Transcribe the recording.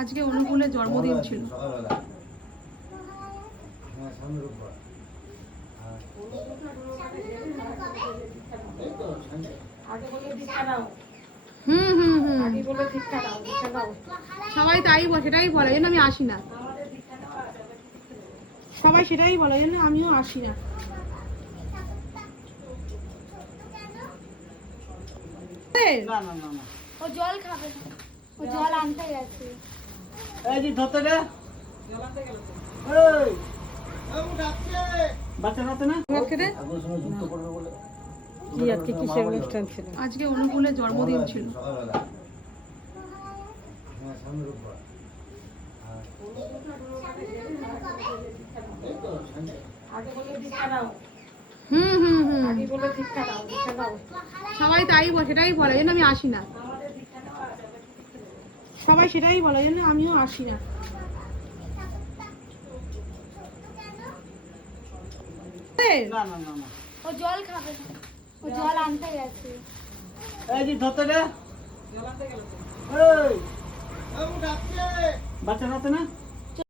আজকে অনুকূলের জন্মদিন ছিল। সবাই তাই সেটাই বলে, জন্য আমি আসি না। সবাই সেটাই বলে, জন্য আমিও আসি না। না না না না, ও জল খাবে, ও জল আনতে গেছে। এই যে ধরতে রে, এই আমি ডাকছে বাচ্চা রাতে না আজকে অনুকূলের জন্মদিন ছিল। সবাই তাই সেটাই বলে, জন্য আমি আসি না। সবাই সেটাই বলে, জন্য আমিও আসি না। না না না না, ও জল খাবে, ও জল আনতে গেছে। এই যে ধরতে রে, এই আমি ডাকছে বাচ্চা রাতে না।